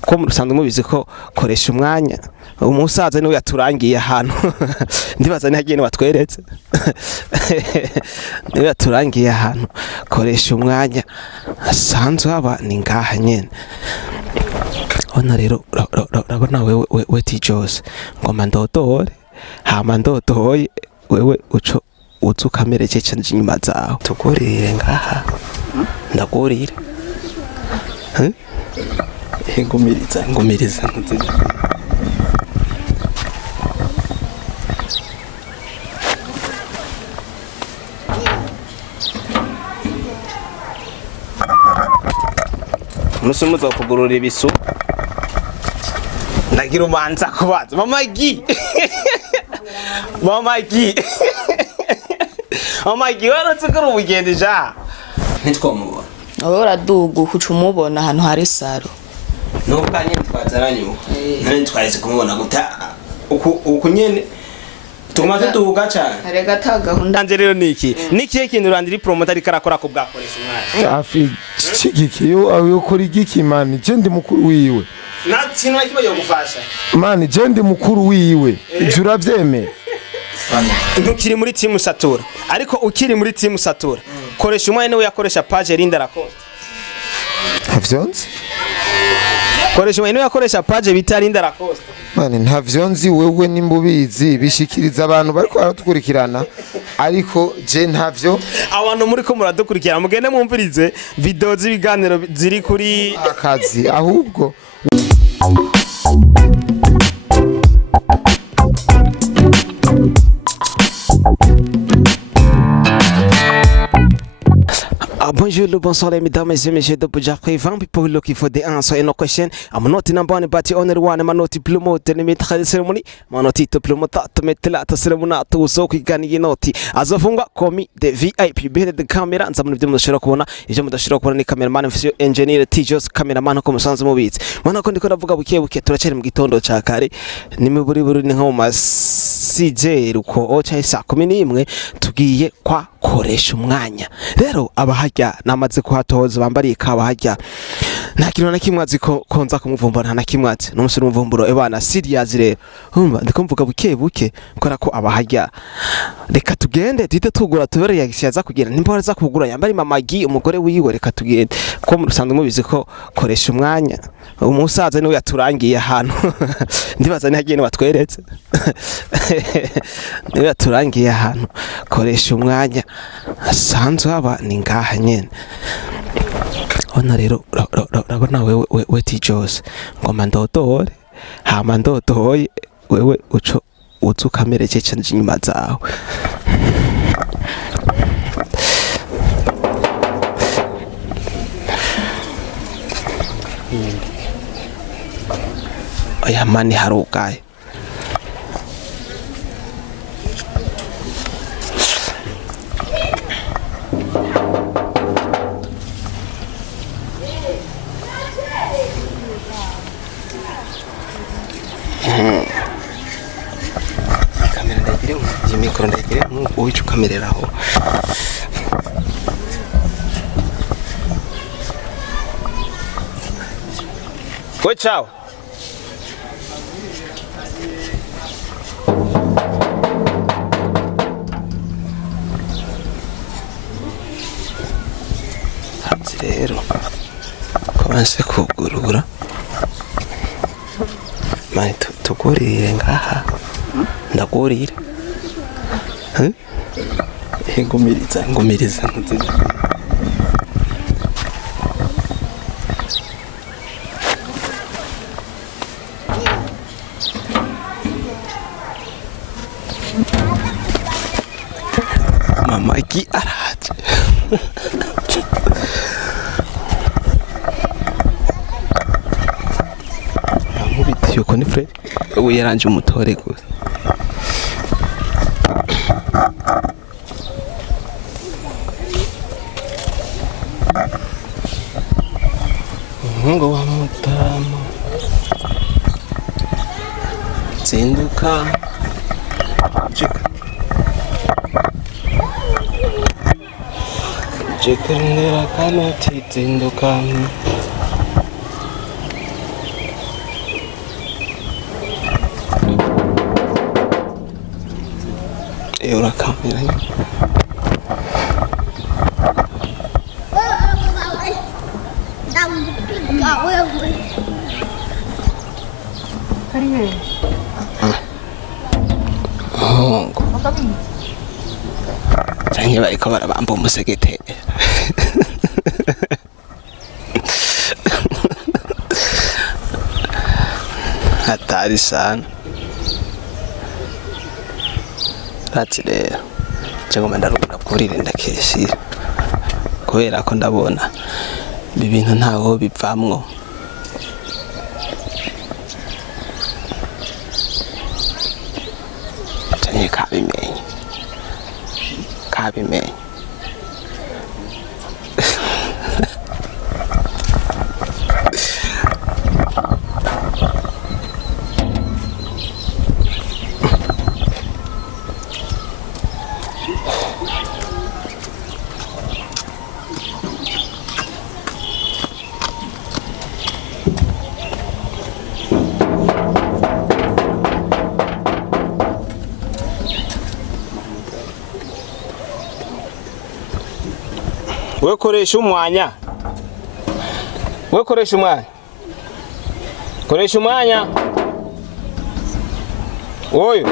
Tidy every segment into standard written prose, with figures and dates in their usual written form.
ko musanzwe mubizi ko koresha umwanya umusaza niwe yaturangiye ahantu ndibaza ntihagiye watweretse niwe yaturangiye ahantu koresha umwanya asanzwe aba ni ngaha nyene ona rero urabona wewe tijose ngoma ndodore hama ndodoye wewe uco uzukamereke cyane inyuma zawe tugurire ngaha ndagurire ngumiriza musumuza kugurura ibisu ndagira umanza kubaza mama gi waratsikora ubugende ja ntitwamubona wowe uraduga kuca umubona ahantu hari saro nubwo nyine twazaranye nari twahise kumubona guta uku nyene tumaze tuvuga cyane arega ta gahunda anje rero nikiye kintu urandiri promoter ari karakora ko bwakoresha umwanya afi chigikiyo ayokora igiki mani je ndi mukuru wiwe na kintu nakibaye gufasha mani je ndi mukuru wiwe ivyo uravyemeye ntukiri muri team Satura ariko ukiri muri team Satura koresha umwanya niwe yakoresha page Linda Lacoste havyonzi koresha umwanya niwe yakoresha page bita Linda Lacoste mani ntavyonzi wewe nimbubizi bishikiriza abantu bariko baratukurikirana ariko je ntavyo abantu muri ko muradukurikirana mugende mumvirize video z'ibiganiro ziri kuri akazi ahubwo Bonjour, bonsoir les mesdames et messieurs de Bujakwe. 20 people looking for the answer in a question. I'm not number one, but you only one. I'm not promote the metre ceremony. I'm not to promote to metre la ceremony to so kwigani noti. Azofungwa komi the VIP behind the camera. Nzamwe byo mudashira kubona. Ije mudashira kubona ni cameraman, official engineer, teachers, cameraman ko musanze mubitse. Mana ko ndiko ndavuga buke turacari mu gitondo ca kare. Ni buri ni nko masije ruko ocha isa 11 tugiye kwa koresha umwanya. Rero abahajya namaze kuhatoza bambariye kabahajya nta kintu na kimwe azi ko konza kumuvumbura nta kimwe ati n'umusore umuvumburo ebana serious rero umva ndiko mvuga buke kora ko abahajya reka tugende tite tugura tubere yagishaza kugira nimba za kugura yambari mamagi umugore wiwe reka tugende ko musanzwe mubizi ko koresha umwanya umusaza niwe yaturangiye ahantu ndibaza ntihagiye watweretse niwe yaturangiye ahantu koresha umwanya asanzwe aba ni ngaha nyene ona rero urabona wewe tijose ngoma ndodore hama ndodoye wewe uco uzukamereke cyane inyuma zawe aya mani harugaye kamera ndagire iyi mikoro ndagire uwicu kamereraho ko ciao rero kobanse kugurura mani tugurire ngaha ndagurire ngumiriza mama ki araje yuko ni Fred ubu yaranje umutore gusa ngo wa mutama zinduka jekendera kanoti zinduka urakamera canke bariko barabamba umusegetera hatari sana ati rero ngoma ndarukunda kurire ndakeshira kubera ko ndabona ibi bintu ntaho bivamwo canke kabimenye we koresha umwanya koresha umwanya oyo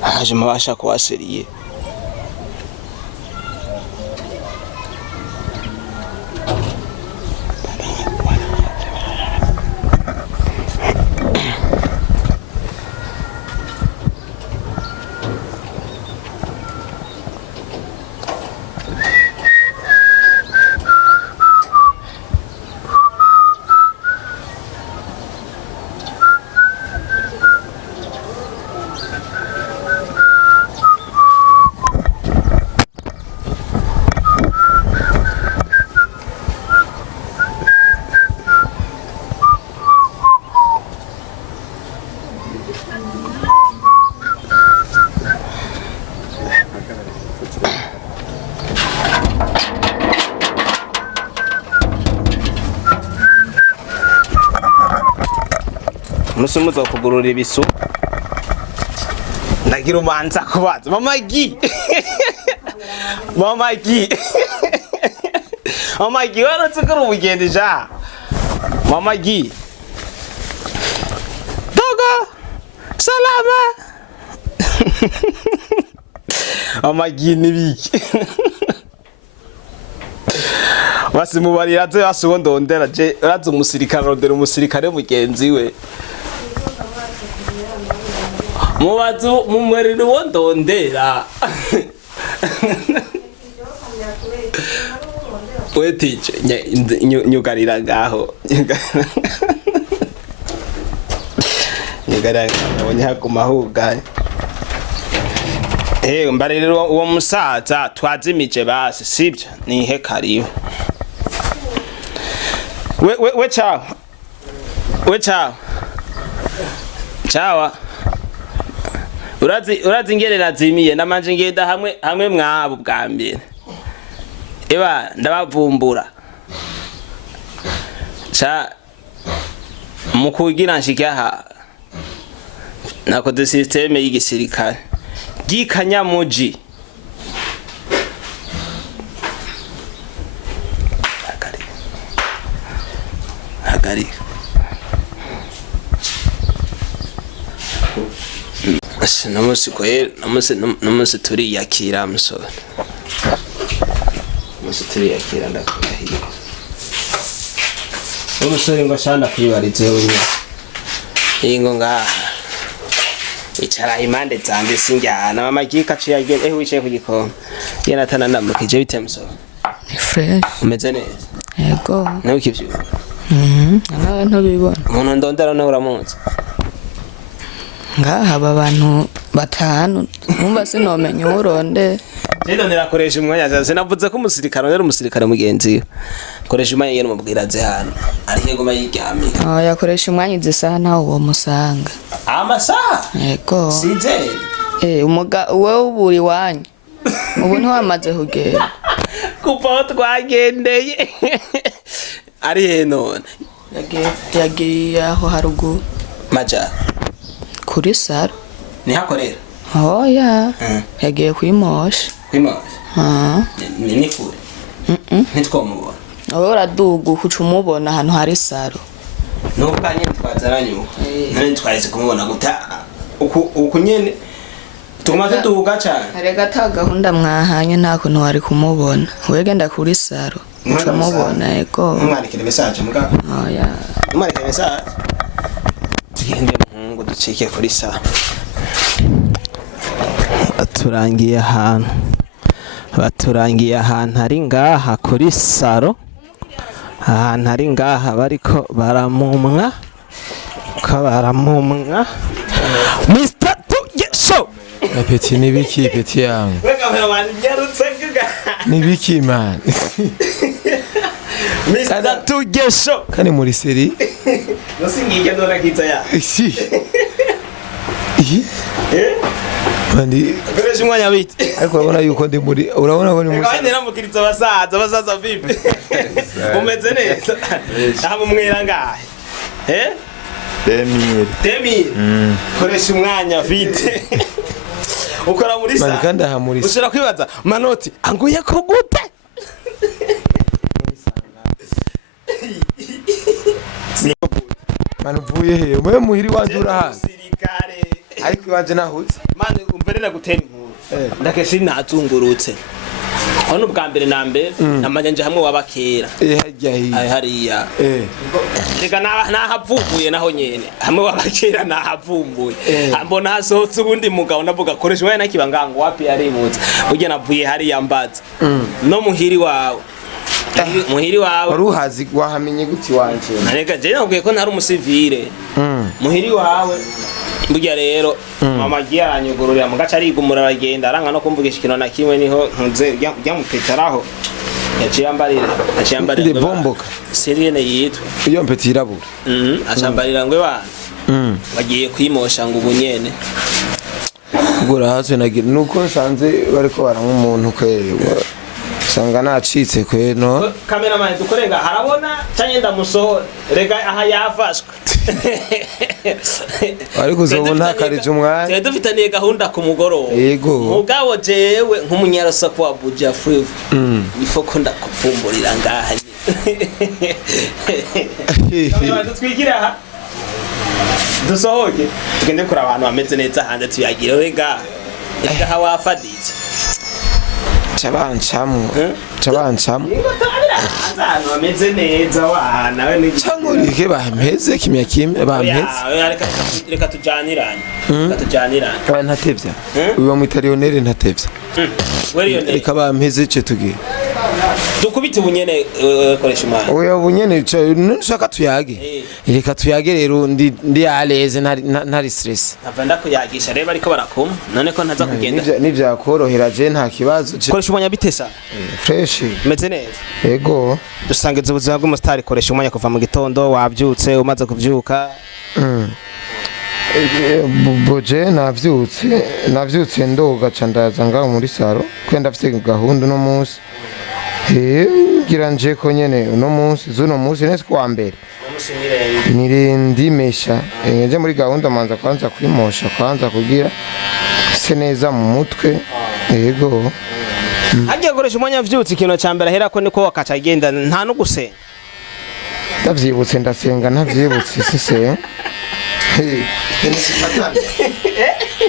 haje mabasha kuwaseriye musumuza kugurura ibisu ndagira umanza kubaza mama gi warutse kuri ubugende ja mama gi dogo salama mama gi nibiki basimubarira ze basubondondera je uraza umusirikare rondera umusirikare mugenzi we mubazu mumwerero wondondera wetiche nyugarira ngaho nyugarira abonye ku mahuga mbarero uwo musaza twazimije basi sibyo nihe kariyo we chawa urazi ngerera zimiye namanje ngenda hamwe mwabo bwa mbere eba ndabavumbura cha mukugira nshikaha nakoze systeme y'igisirikare gikanyamuji hagari namusi turiyakira musore turiyakira ndakurahiye umusore ngo ashanda kwibarize wewe ingo ngaha icara impande zanjye sinjyana mama gika ciye agende wicaye ku gikoma yena tananamukije bite musore ni fresh umeze neza yego nawe kivyo abantu bibona umuntu ndondera nawe uramunze ngaha aba bantu batanu numva sinomenya uronde rero nirakoresha umwanya zaze navuze ko umusirikare rero umusirikare mugenzi koresha umwanya yero mubwiraze hano ari ngoma yiryamye yakoresha umwanya izisaha nawo uwo musanga amasaha yego sizeri wowe uburi wanyu ubu ntiwamaze kugera kuva twagendeye ari he none yagiye aho haruguru maja kuri saro nihakorera oya yagiye kwimosha ni kure ntitwomubona wowe uraduga uca umubona ahantu hari saro nubwo nyine twazaranye none twahise kumubona guta uku nyene tumaze duga cyane arega ata gahunda mwahanye nta kuntu wari kumubona wegenda kuri saro uca umubona yego umwandikira message muga oya umwandikira message tugende ngo ducike kuri saro baturangiye ahantu ari ngaha kuri saro ahantu ari ngaha bariko baramumwa Mr. Tugesho Peti nibiki peti yangu nibiki man Mr. Tugesho kani muri seri nosingiye ndona kiza ya Bandi KORESHUMWANYA bite ariko urabona yuko ndi muri urabona ko ni muri kandi namukiritsa abasaza vipi umeze neza aho mwera ngahe Demi KORESHUMWANYA bite ukora muri sa kandi aha muri ushira kwibaza manoti anguye ko gute manu vuye he mwe muhiri wanje urahazi ariko wanje nahutse mane umberera gutera inkuru ndakesi natungurutse ono bwa mbere na mbere namanje hamwe wabakera hariya rega nahavumbuye naho nyene hamwe wabakera nahavumbuye mbona hasohotse ubundi mugabo navuga koresha wewe nakibangango wapi yarimutse uje navuye hariya mbaza no muhiri wawe waruhazi wahamenye guti wanje areka je navuye ko ntari umusivile muhiri wawe burya rero mama agiye aranyugururira mu gace arigumura aragenda aranga no kumvugisha ikintu na kimwe niho ntuze ryamupetaraho yaciye ambarira bomboka Sirene yitwa iyo mpeti irabura acambarira ngwe bana bagiye kwimosha ngo ubunyene gura hazo nagira nuko nsanze bariko baramwe umuntu kwerewa sanga nacitse kweno cameraman dukorenga harabona cyanye ndamusohora rega aha yafashwe ariko uzobona karije umwanya dufitaniye gahunda ku mugoroba yego mugabo jewe nk'umunyarasa kwa Abuja Free ifoko ndakupfumburira ngaha twigire aha dusohoke tugende kuri abantu bameze neza hanze tuyagire rega rega wafaditse cabancamwe azano ameze neza wana we cyangurike bampeze kimya kimwe bampeze reka tujaniranye ntatevya uba mutarionere ntatevya reka bampeze ce tugiye dukubita ubunyene KORESHUMWANYA oya ubunyene nshaka tuyage reka tuyage rero ndi aleze ntari stress avanda kuyagisha reba ariko barakoma none ko ntaza kugenda nivyakorohera je nta kibazo KORESHUMWANYA bitesa fresh meze neza yego dusangiza ubuzima bw'umustar KORESHUMWANYA kuva mu gitondo wabyutse umaze kuvyuka boje navyutse ndoga candaza ngaho muri saro kwenda afite gahunda no munsi ngira nje ko nyene uno munsi zuno munsi nese kwa mbere nirendimesha nje muri gahunda manza kwanza kwimosha kwanza kugira se neza mu mutwe yego hagiye KORESHUMWANYA vyutse ikintu ca mbere ahera ko niko wakaca agenda nta no gusenga ndavyibutse ndasenga ntavyibutse sise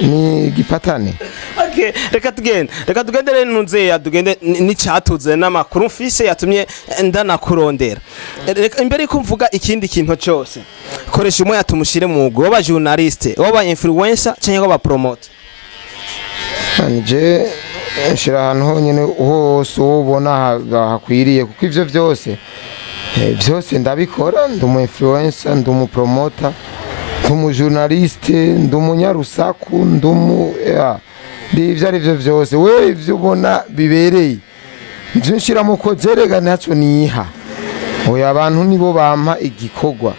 ni gipatane okay reka tugende rero ntunze yadugende n'icatuze n'amakuru mfise yatumye ndanakurondera imbere ko mvuga ikindi kintu cyose KORESHUMWANYA tumushire mu go ba journaliste ba influencer cyangwa ba promote anje shira ahantu honyene hose ubona hakwiriye kuko ivyo byose ndabikora ndumu influencer ndumu promoter ndumu journaliste ndumu nyarusaku ndumu ivyo ari byo byose we ivyo ubona bibereye ivyo nshiramo ko jerega naco niha oya abantu nibo bampa igikogwa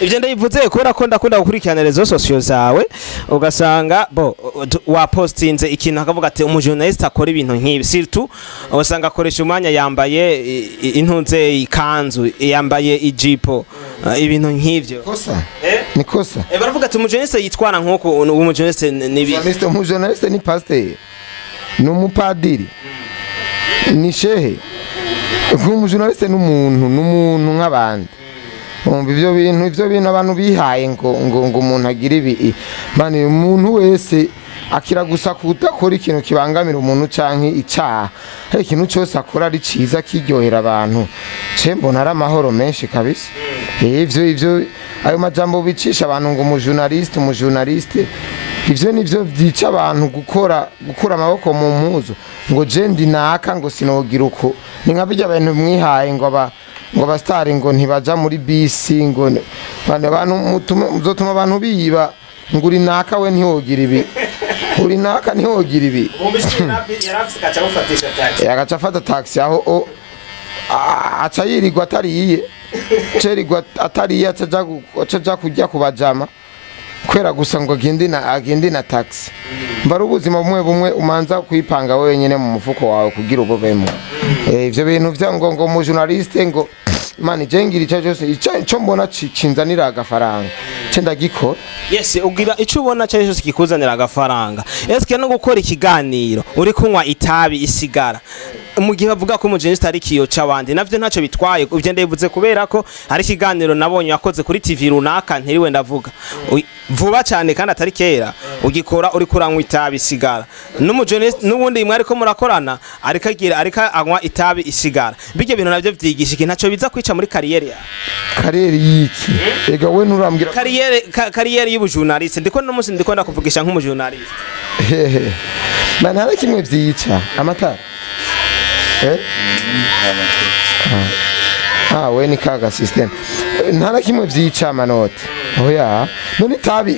ivyo ndayivuze kubera ko ndakunda gukurikirana rezo sosiyo zawe ugasanga wapostinze ikintu akavuga ati umujournaliste akora ibintu nk'ibi surtout usanga KORESHUMWANYA yambaye intunze ikanzu yambaye ijipo ibintu nk'ivyo nikosa baravuga ati umujournaliste yitwara nk'uko umujournaliste nibi umujournaliste ni pasteur ni umupadiri ni shehe umujournaliste n'umuntu nk'abandi ivyo bintu abantu bihaye ngo umuntu agira ibi mani umuntu wese akira gusa kudakora ikintu kibangamira umuntu canke icyaha hari ikintu cyose akora ari ciza kiryohera abantu ce mbona ari amahoro menshi kabisa ivyo ayo majambo bicisha abantu ngo umujournaliste ivyo nivyo vyica abantu gukora amaboko mu mpuzu ngo je ndi naka ngo sinogira uko ni nka bijya abantu mwihaye ngo abastari ngo ntibaja muri bisi ngo abantu muzotuma abantu biba ngo uri naka we ntiwogira ibi uri naka ntiwogira ibi agaca afata taxi aho aca yirirwa atariye acaja kujya kubajama kwera gusa ngo agende na taxi mbara ubuzima bumwe umanza kwipanga wenyine mu mufuko wawe kugira ubobemo ivyo bintu vya ngo mu journaliste ngo mani jengira icyo cyose icyo mbona cinzanira agafaranga cenda gikora yes ugira icyo ubona cyo cyose kikuzanira agafaranga eske no gukora ikiganiro uri kunywa itabi isigara mu gihe bavuga ko umujournaliste ari kiyo c'abandi navyo ntacyo bitwaye ivyo ndabivuze kubera ko hari ikiganiro nabonye yakoze kuri TV runaka ntiriwe ndavuga vuba cyane kandi atari kera ugikora uri kuranywa itabi isigara n'umujournaliste n'ubundi mwari ko murakorana arika anywa itabi isigara bige bintu navyo vyigisha iki ntacyo biza kwica muri kariyeri yiki ega we nurambira kariyeri y'ubujournaliste ndiko no musi ndiko ndakuvugisha nk'umujournaliste man hari kimwe vyica amatara we ni kaga system ntara kimwe vyica amanota oya none tabi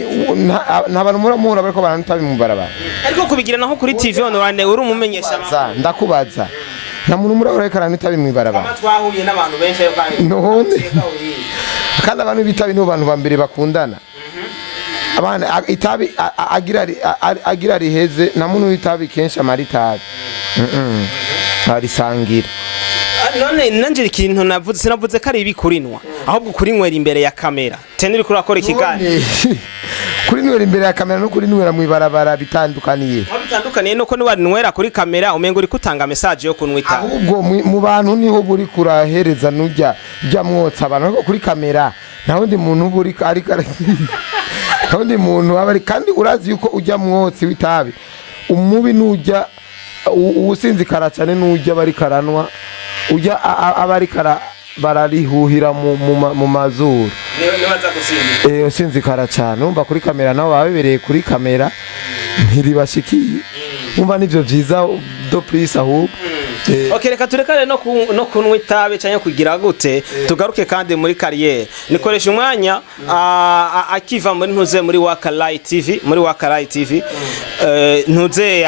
n'abantu muramura bariko baranta mu barabara ariko kubigira naho kuri TV online uri umumenyeshamakuru ndakubaza nta muntu murabara karana itabi mu barabara twahuye n'abantu benshi yo kandi abantu bitabi no bantu bambere bakundana abana itabi agira riheze na muntu witabi kenshi amaritabi arisangira none nanje ikintu navuze sinavuze ko ari ibikurinwa ahubwo kurinywera imbere ya kamera tenuri kurakora ikiganiro kurinywera imbere ya kamera no kurinywera mu ibarabara bitandukaniye nuko niwarinywera kuri kamera umengo uri kutanga message yo kunwita ahubwo mu bantu niho buri kurahereza nujya mwotsa abantu kuri kamera nta wundi muntu buri ari kandi muntu abari kandi urazi yuko ujya mwotsi witabi umubi nujya usinzikara cyane nujya bari karanwa ujya abari bararihuhira mu mazuru nibaza gusinzikara usinzikara cyane umva kuri kamera nawe babebereye kuri kamera ntiribashikiye umva nivyo vyiza do please ahubwo okay reka turekane no kunwa itabi cyane kugira gute tugaruke kandi muri kariyeri nikoresha umwanya akiva muri ntuze muri Wakalayi TV ntuze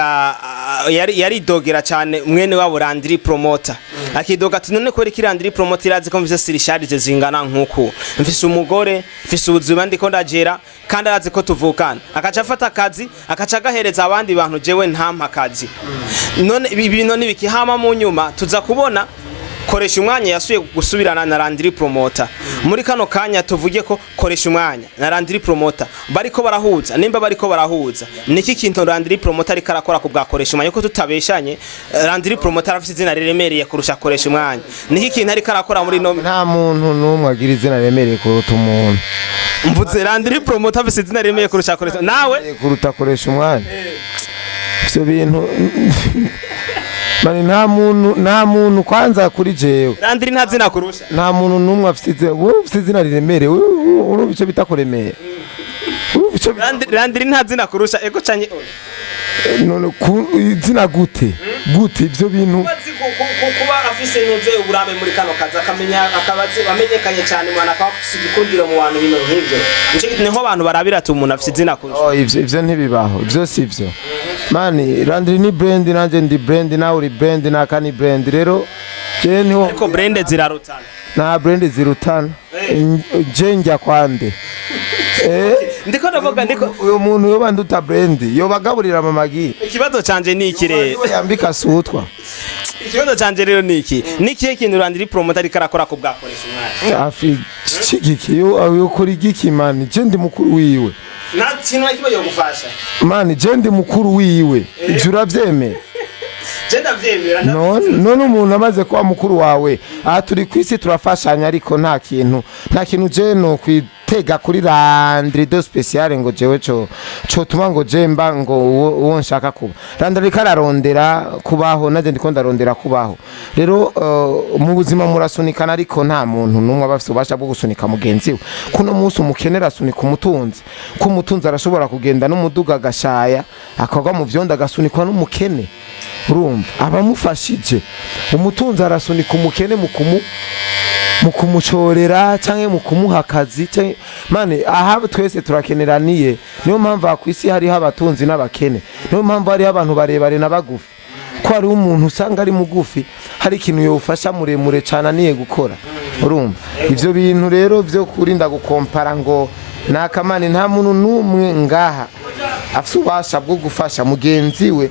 yari dogera cyane mwene wabo Landry promoter akidoga ati none ko riki Landry promoter irazi ko mvise sirisharije zingana nkuko mfise umugore mfise ubuzima ndiko ndagera kandi arazi ko tuvukana akaca afata akazi akaca gahereza abandi bantu jewe ntampa akazi none ibintu nibikihama mu nyuma tuza kubona koresha umwanya yasuye gusubirana na Landry promoter muri kano kanya tuvuge ko koresha umwanya na Landry promoter bariko barahuza nimba bariko barahuza niki kintu Landry promoter ari karakora ku bwa koresha umwanya ko tutabeshanye Landry promoter afite izina riremereye kurusha koresha umwanya niki kintu ari karakora muri no nta muntu numwe agira izina riremereye kuruta umuntu mvuze Landry promoter afite izina riremereye kurusha koresha nawe kuruta koresha umwanya byo bintu mani nta muntu kwanza kuri jewe Landry nta zina kurusha nta muntu numwe afite izina riremereye urumva icyo bitakoremeye Landry nta zina kurusha ego canye none izina gute ibyo bintu kuba afise ntuze uburabe muri kano kazi akamenya akabazi bamenyekanye cyane mwana kwa sigikundiro mu bantu bino nk'ibyo niho abantu barabira ati umuntu afise izina kurusha ivyo ntibibaho ivyo sivyo mani Landry ni brand nanje ndi brand nawe uri brand nakani brand rero je niho ariko brand zirarutana na brand zirutana je njya kwande ndiko ndavuga uyo muntu yo banduta brand yo bagaburira mamagi ikibazo canje ni ikirere yambika sutwa ikibazo canje rero niki kintu urandiri promoter ariko arakora ku bwakoresha umwanya afi chigiki yo kuri giki man je ndi mukuru wiwe nta kintu na kimwe yo gufasha man je ndi mukuru wiwe jura vyemera je ndavyemera none umuntu amaze kuba mukuru wawe aha turi kwisi turafashanya ariko nta kintu je no kwitega kuri Landrido special ngo jewe co tuma ngo jemba ngo uwo nshaka kuba Landrido kararondera kubaho naje ndiko ndarondera kubaho rero mu buzima murasunikana ariko nta muntu numwe abafite ubasha bwo gusunika mugenzi we kuno munsi umukenera asunika umutunzi ko umutunzi arashobora kugenda n'umuduga gashaya akagwa mu vyonda gasunikwa n'umukene urumva abamufashije umutunzi arasunika umukene mu kumucorera canke mu kumuha akazi mane aha twese turakeneraniye niyo mpamvu akwisi hariho abatunzi n'abakene niyo mpamvu hariho abantu barebare n'abagufi ko hari umuntu usanga ari mugufi hari ikintu yofasha muremure cyane aniye gukora urumva ivyo bintu rero vyo kurinda gukompara ngo nakamane nta muntu numwe ngaha afite ubasha bwo gufasha mugenzi we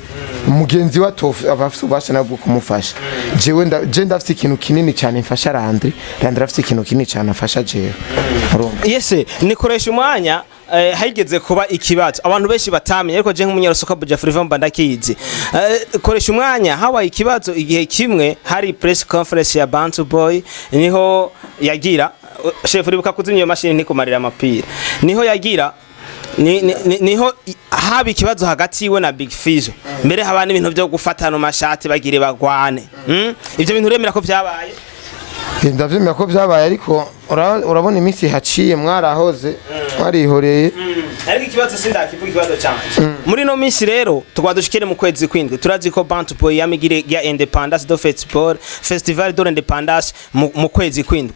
abafite ubasha nabwo kumufasha jewe ndafite ikintu kinini cyane mfasha Landri afite ikintu kinini cyane afasha jewe yese nikoresha umwanya haigeze kuba ikibazo abantu benshi batamenye ariko je nk'umunyarusoka buja Freevan bandakizi koresha umwanya hawa ikibazo igihe kimwe hari press conference ya Bantu Boy niho yagira chef uribuka kuzimya iyo mashini ntikumarira amapira niho yagira niho haba ikibazo hagati yiwe na Big Fizo mbere habana ibintu byo gufatana amashati bagire bagwane ivyo bintu uremera ko vyabaye ndavyemera ko vyabaye ariko urabona iminsi haciye mwarahoze mwarihoreye ariko ikibazo sindakivuga ikibazo cyane muri no minsi rero tugwadushikire mu kwezi kwindwi turazi ko Bantu Boy yamigire ya Independence do Festival de l'Independence mu kwezi kwindwi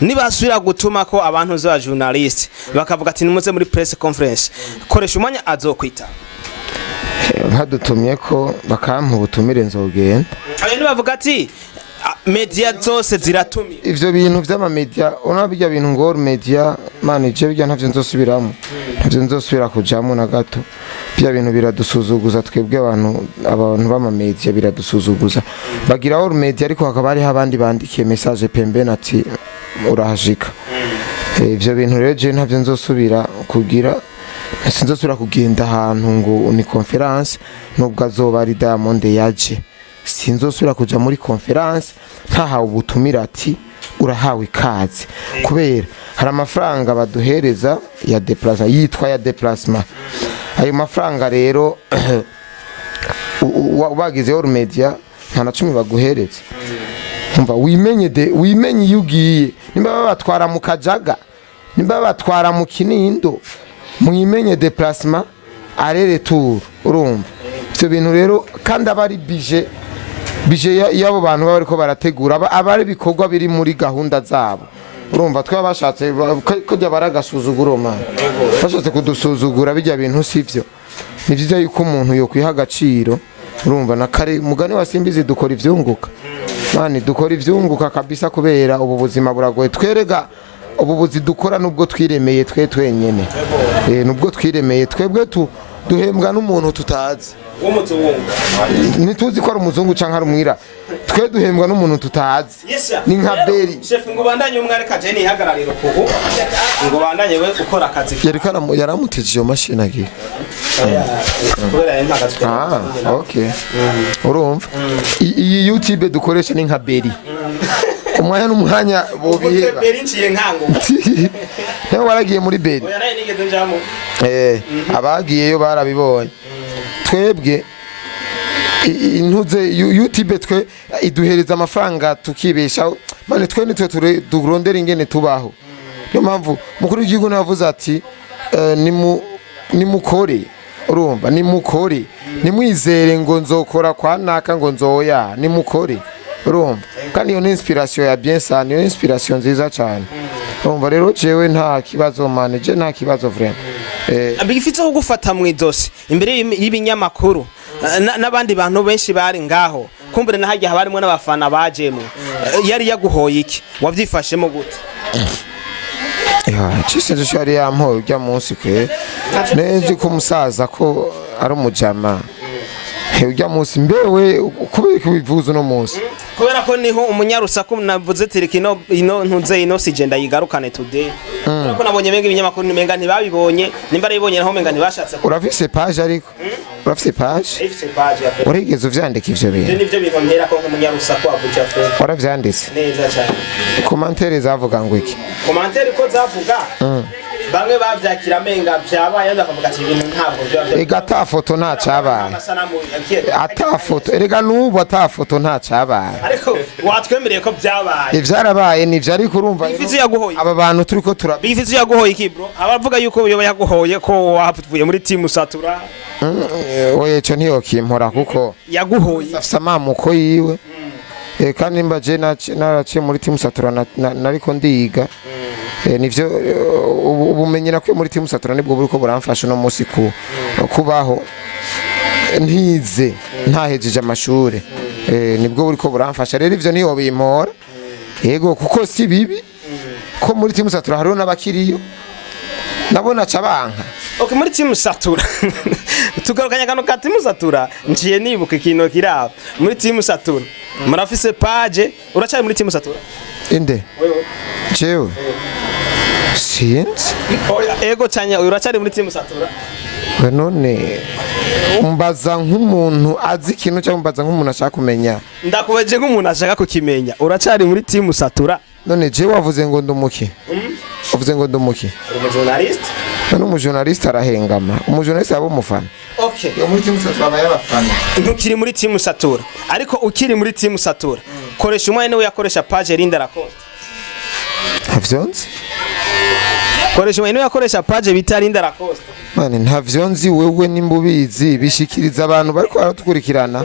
nibasubira gutuma ko abantu zo journalist bakavuga ati nimuze muri press conference koresha umwanya azokwita nkadutumye ko bakampa ubutumire nzogenda abantu bavuga ati media zose ziratumye ivyo bintu vy'ama media onabijya bintu ngo media manager bijya ntavyo nzosubiramo ntavyo nzosubira kujamo na gato bya bintu biradusuzuguza twebwe abantu b'ama media biradusuzuguza bagira all media ariko hakaba hari abandi bandikiye message pembeni ati urahashika ivyo bintu rero je ntavyo nzosubira kugira sinzosubira kugenda ahantu ngo ni conference nubwo azoba ari Diamond yaje sinzosubira kuja muri conference ntahawe ubutumira ati urahawe ikaze kubera hari amafaranga baduhereza ya déplacement yitwa ya déplacement ayo mafaranga rero bagize all media nta na 10 baguhereza umva wimenye yugiye nimba babatwara mu Kajaga nimba babatwara mu Kinindo mwimenye déplacement aller retour urumva ivyo bintu rero kandi abari bije yabo bantu bariko barategura abari bikorwa biri muri gahunda zabo urumva twabashatse ko jya baragasuzuguro man bashatse kudusuzugura bijya bintu sivyo ni byiza yuko umuntu yo kwiha agaciro urumva na kare mugani wa Simbizi dukora ivyunguka mani dukora ivyunguka kabisa kubera ubu buzima buragoye twerega ububuzi dukora nubwo twiremeye twenyene nubwo twiremeye twebwe duhembwa n'umuntu tutazi umuzungu nituzi ko ari umuzungu canka ari umwira twe duhembwa n'umuntu tutazi ni nka beri chef ngo bandanye umware kaje ni hagarariro kuko ngo bandanye we ukora akazi yaramutije iyo mashini agiye kubera impagatswe okay urumva iyi YouTube dukoresha ni nka beri umwanya n'umwanya bobiheba beri nciye nkango nawe waragiye muri beri oya naye nigeze njamo abagiyeyo barabibonye twebwe intuze YouTube twe iduhereza amafaranga tukibesha mane twe nitwe durondera ingene tubaho niyo mpamvu mukuru w'igihugu navuze ati nimukore urumva nimukore nimwizere ngo nzokora kwa naka ngo nzoya nimukore urumva kandi iyo ni inspiration ya bien ça ni inspiration nziza cyane urumva rero jewe nta kibazo manager nta kibazo vraiment bigifitse gufata mu idosi imbere y'ibinyamakuru n'abandi bantu benshi bari ngaho kumbure na hajya habarimo n'abafana bajemo yari yaguhoye iki wavyifashemo gute cise cyo yari yampoye ujya munsi kwe nezi ko musaza ko ari umujama ujya munsi mbewe kubera kubivuza no munsi kubera ko niho umunyarusaku navuze tiriki ino ntunze ino sijenda yigarukane today kubera ko nabonye benga ibinyamakuru nimenga ntibabibonye nimba aribonye naho menga ntibashatse urafise page ariko urafise page urigeze uvyandika ivyo bintu nivyo bintu ntera ko umunyarusaku avuja fe waravyanditse neza cyane commentaire zavuga ngo iki commentaire ko zavuga bamwe bavyakira menga byabaye ndakavuga ati ibintu ntabwo byo ega ta foto nta cabaye ata foto erega nubu ata foto nta cabaye ariko watwemereye ko byabaye ivyarabaye nivyo ariko urumva bifizi yaguhoye aba bantu turiko bifizi yaguhoye iki bro abavuga yuko yoba yaguhoye ko wavuye muri team Satura oye cyo ntiyo kimpora kuko yaguhoye afisa mamuko yiwe kandi mbaje naraciye muri team Satura nariko ndiga nivyo ubumenyi nakwiye muri team Satura nibwo buriko buramfasha no musi kubaho ntize ntahejeje amashure nibwo buriko buramfasha rero ivyo niyo bimpora yego kuko si bibi ko muri team Satura hariho n'abakiriyo nabona cabanka okay muri team Satura tugarukanya kano ka team Satura ngiye nibuka ikintu kiraba muri team Satura murafise page uracari muri team Satura inde jewe sinzi ego cyanya uracari muri team Satura none umbaza nk'umuntu azi ikintu cyangwa umbaza nk'umuntu ashaka kumenya ndakubaje nk'umuntu ashaka kukimenya uracari muri team Satura none je wavuze ngo ndumuki uvuze ngo ndumuki umujournaliste none umujournaliste arahengama umujournaliste abo mufana okay yo muri team Satura bayabafana ntukiri muri team Satura ariko ukiri muri team Satura koresha umwanya we yakoresha page Linda Lacoste havyonzi koresha umwanya we yakoresha page bita Linda Lacoste mane ntavyonzi wewe nimbubizi bishikiriza abantu bariko baratukurikirana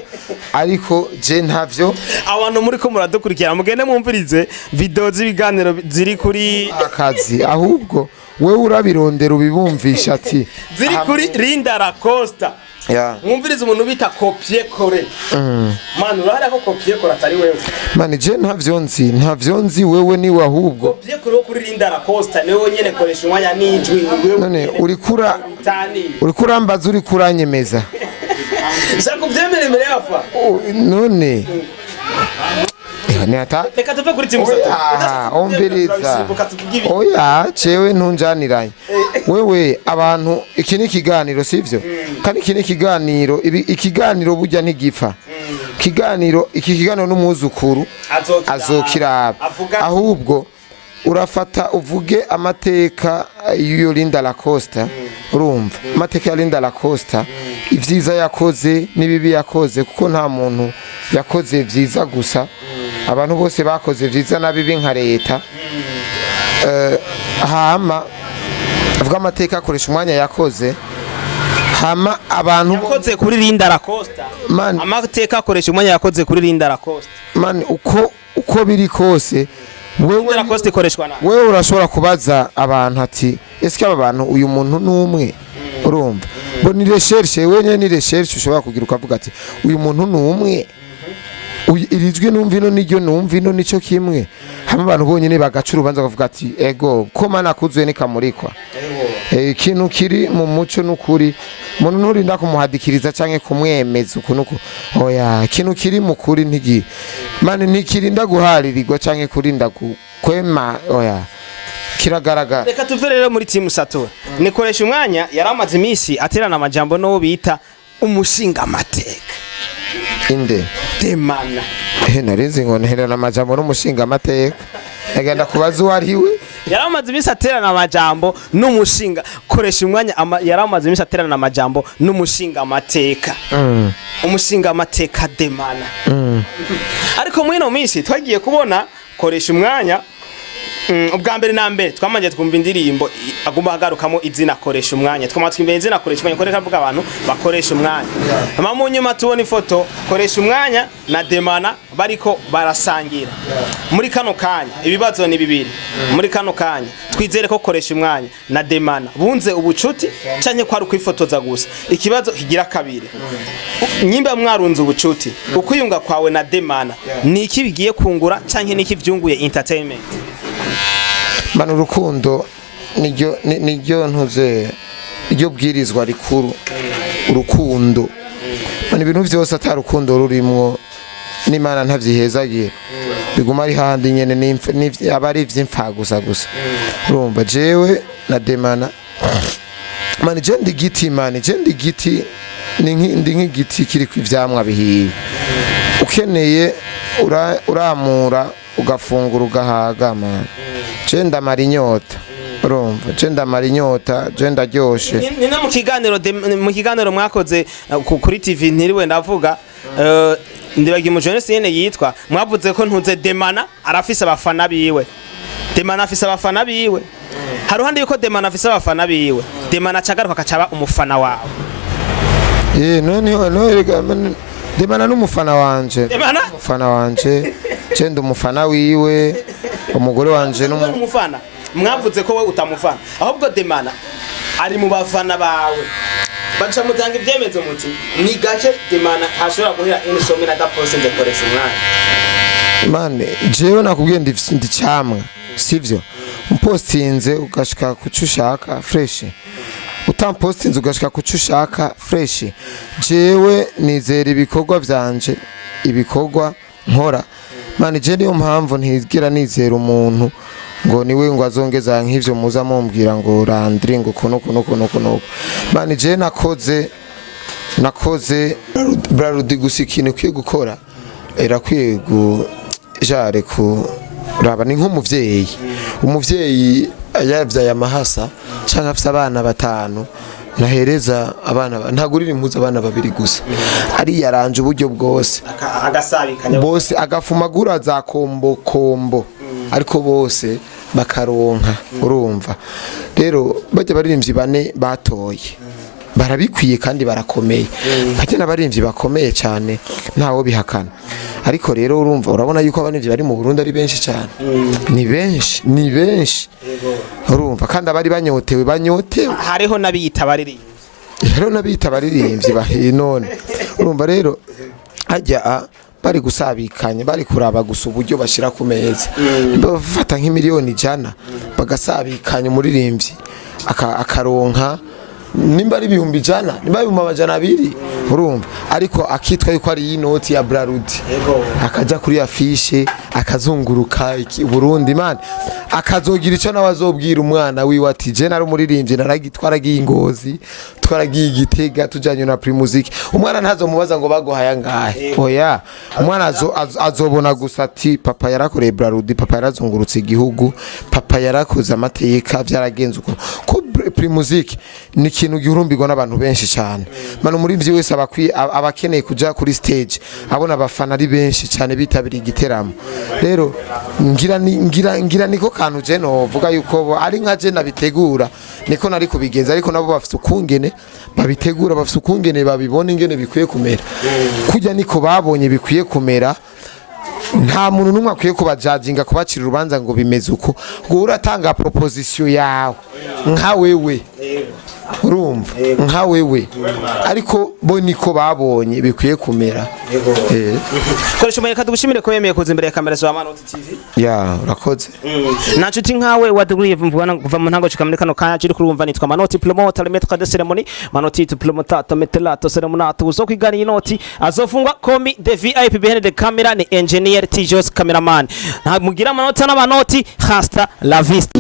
ariko je ntavyo abantu muri ko muradukurikirana mugende mwumvirize video z'ibiganiro ziri kuri akazi ahubwo wewe urabirondera ubibumvisha ati ziri kuri Linda Lacoste mwumvirize umuntu bita copier coller man urahara ko copier coller atari wewe man je ntavyonzi wewe ni wahubwo copier coller kuri Linda Lacoste niwe nyene koresha umwanya n'ijwi none urikura mbaza uri kuranyemeza Zako byemere mbere yafa none reka tuve kuri team Satura umviriza oya cewe ntunjaniranye wewe abantu iki ni kiganiro sivyo kandi iki ni kiganiro ikiganiro burya ntigipfa iki kiganiro n'umwuzukuru azokiraba ahubwo urafata uvuge amateka y'uyo Linda Lacoste urumva amateka ya Linda Lacoste ivyiza yakoze nibibi yakoze kuko nta muntu yakoze vyiza gusa abantu bose bakoze vyiza nabibi nka leta hama avuga amateka akoresha umwanya yakoze hama abantu yakoze kuri Linda Lacoste amateka akoresha umwanya yakoze kuri Linda Lacoste man uko biri kose wewe Lacoste ikoreshwa na wewe urashobora kubaza abantu ati eske aba bantu uyu muntu numwe urumva bo ni recherche wenye ni recherche ushobora kugira ukavuga ati uyu muntu numwe irijwe numvino niryo numvino nico kimwe hama abantu bonyene bagaca urubanza bakavuga ati ego ko mana kuzuye ni kamurikwa ikintu kiri mu muco n'ukuri umuntu nturinda kumuhadikiriza canke kumwemeza ukunuko oya ikintu kiri mu kuri ntigi mane ntikirinda guharirirwa canke kurinda kwema oya kiragaragara reka tuve rero muri team Satura nikoresha umwanya yaramaze imisi aterana amajambo no bita umushinga amateka inde demana narinzi ngo nterana amajambo n'umushinga amateka agenda kubaza uwariwe yaramaze imisi aterana amajambo n'umushinga koresha umwanya yaramaze imisi aterana amajambo n'umushinga amateka umushinga amateka demana ariko muri no misi twagiye kubona koresha umwanya ubwa mbere na mbere twamanje twumva indirimbo agomba hagarukamo izina koresha umwanya twamwe izina koresha umwanya koreka avuga abantu bakoresha umwanya ama mu nyuma tubona ifoto koresha umwanya na demana bariko barasangira muri kano kanya ibibazo ni bibiri muri kano kanya twizere ko koresha umwanya na demana bunze ubucuti canke kwari kwifotoza gusa ikibazo kigira kabiri nyimba mwarunze ubucuti ukuyunga kwawe na demana ni iki bigiye kungura canke niki vyunguye entertainment Manu urukundo niryo ntuze iryo bwirizwa rikuru urukundo man ibintu byose atarukundo rurimwo n'Imana ntavyihezagira biguma ari handi nyene abari ivy'imfa gusa urumva jewe na demana man je ndi giti ndi nk'igiti kiri kw'ivyamwa bihiye ukeneye uramura ugafungura ugahaga man je ndamara inyota urumva je ndamara inyota je ndaryoshe ni no mu kiganiro mwakoze kuri TV ntiriwe ndavuga ndibagiye mu journalist yene yitwa mwavuze ko ntuze demana arafise abafana biwe demana afise abafana biwe haruhande yuko demana afise abafana biwe demana cagaruka akacaba umufana wawe no demana n'umufana wanje umufana wanje je ndi umufana wiwe umugore wanje n'umufana mwavuze ko we utamufana ahubwo demana ari mu bafana bawe baca mutanga ibyemezo muti ni gake demana hashobora guhera inisome na gaposte ndekoresha umwana mane jewe nakubwiye ndi cyamwa sivyo umpostinze ugashika kucushaka fresh utampostinze ugashika kucushaka fresh jewe nizera ibikorwa vyanje ibikorwa nkora mane je niyo mpamvu ntigira nizera umuntu ngo niwe ngo azongeza nk'ivyo muza mumbwira ngo randri ngo kono mane je nakoze brarudi gusikine kwiye gukora erakwiye jare ku raba ni nk'umuvyeyi yavyaye amahasa canke afise abana batanu nahereza abana ntagurira impuzu abana babiri gusa ari yaranje uburyo bwose agasabikanya bose agafumagura za kombo ariko bose bakaronka urumva rero bajya baririmbyi bane batoye barabikwiye kandi barakomeye bajya n'abaririmbyi bakomeye cyane ntawo bihakana ariko rero urumva urabona yuko abanivyi bari mu Burundi ari benshi cyane ni benshi urumva kandi abari banyotewe hariho nabiyita baririmbyi bahinone urumva rero hajya bari gusabikanya bari kuraba gusa uburyo bashira ku meza bafata nk'imiliyoni 100 bagasabikanya umuririmbyi akaronka nimba ari 100 nimba 200 urumva ariko akitwa yuko ari inoti ya Brarudi akaja kuri afishe akazunguruka Burundi man akazogira ico nawazobwira umwana wiwe ati je nari umuririmbyi naragitwaragiye ingozi twaragiye igitega tujanye na primusic umwana ntazomubaza ngo bagohaya ngahe oya umwana azobona gusa ati papa yarakoreye Brarudi papa yarazungurutse igihugu papa yarakoze amateka byaragenze uko ko primusic ni ikintu gihurumbirwa n'abantu benshi cyane mano umuririmbyi wese abakeneye kuja kuri stage abona abafana ari benshi cyane bitabiriye igiteramo rero ngira niko kantu je no vuga yuko ari nka je nabitegura niko nari kubigenza ariko nabo bafite ukungene babitegura bafite ukungene babibona ingene bikwiye kumera kujya niko babonye bikwiye kumera nta muntu numwe akwiye kubajajinga kubacira urubanza ngo bimeze uko ngo uratanga proposition yawe nka wewe urumva nka wewe ariko bo niko babonye bikwiye kumera Koreshumwanya kadugushimire ko yemeye kuza imbere ya kamera za Manoti TV urakoze nacuti nkawe waduguriye mvugana kuva mu ntango cikamira kano kanya ciri kurumva nitwa Manoti promoter le maître de cérémonie Manoti promoter metelato cérémonato uzokwigana inoti azofungwa komi de VIP behind the camera ni engineer Tijos cameraman mugira Manoti n'abanoti hasta la vista